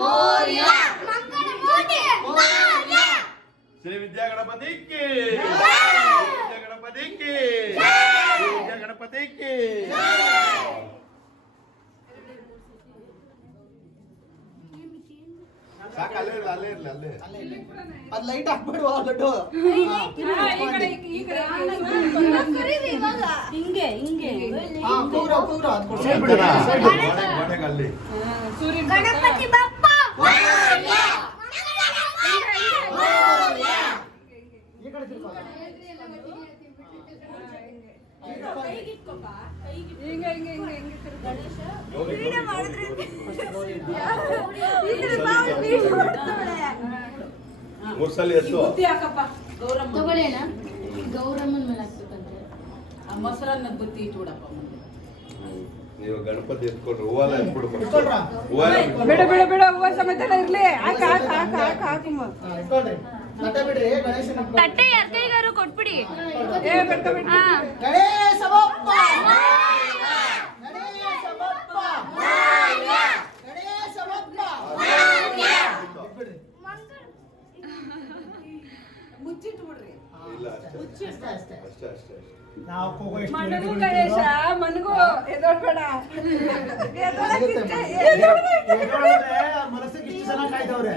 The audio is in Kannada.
ಮೋರ್ಯ ಮಂಗಳಮೂರ್ತಿ ಮೋರ್ಯ ಶ್ರೀ ವಿದ್ಯಾ ಗಣಪತಿ ಕಿ ವಿದ್ಯಾ ಗಣಪತಿ ಕಿ ವಿದ್ಯಾ ಗಣಪತಿ ಕಿ ಸಾಕು ಅಲ್ಲೇ ಅದು ಲೈಟ್ ಹಾಕ್ಬಿಡುವ ಲಡ್ಡು ಹಿಂಗೆ ಹಿಂಗೆ ಅಲ್ಲಿ ಗಣಪತಿ ಬಪ್ಪ ಈ ಕಡೆ ತಿರ್ಕೋ. ಮೂರ್ ಸಲ ಎತ್ತು ತಗೊಳ್ಳೇನ ಗೌರಮ್ಮನ ಮೇಲೆ ಹಾಕ್ಬೇಕಂತೆ ಮೊಸರನ್ನ ಬುತ್ತಿ ಚೂಡಪ್ಪ ನೀವು ಗಣಪತಿ ಎತ್ಕೊಂಡ್ರು ಹೂವಲ್ಲ ಎತ್ಬಿಡ್ಬೇಕು ಇಟ್ಕೊಳ್ರಾ? ಬಿಡು ಬಿಡು ಬಿಡು ಹೂವ ಸಮೇತ ಇರ್ಲಿ ಹಾಕ ಹಾಕ ಹಾಕ ಹಾಕ ಹಾಕಮ್ಮ ಇಟ್ಕೊಳ್ರಿ. ತಟ್ಟೆ ಬಿಡ್ರಿ ಗಣೇಶನ ಇಟ್ಕೊಳ್ರಿ. ತಟ್ಟೆ ಯಾರ್ಕೈಗಾರು ಕೊಟ್ಬಿಡಿ ಏ ಬಿಡ್ಕೊ ಬಿಡ್ಕೊ ಹಾ ಗಣೇಶ ಬಪ್ಪ ಗಣೇಶ ಬಪ್ಪ ಗಣೇಶ ಬಪ್ಪ ಬಿಡ್ರಿ. ಮುಚ್ಚಿಟ್ಟು ಬಿಡ್ರಿ ಇಲ್ಲ ಅಷ್ಟೇ ಅಷ್ಟೇ ಅಷ್ಟೇ ಅಷ್ಟೇ ಅಷ್ಟೇ ನಾವು ಹೋಗೋ ಎಷ್ಟು ಮನಗು ಗಣೇಶ ಮನಗು ಎದೊಳ್ಬೇಡ ಮನಸ್ಸಿಗೆ ಇಷ್ಟು ಜನ ಕಾಯ್ದವ್ರೆ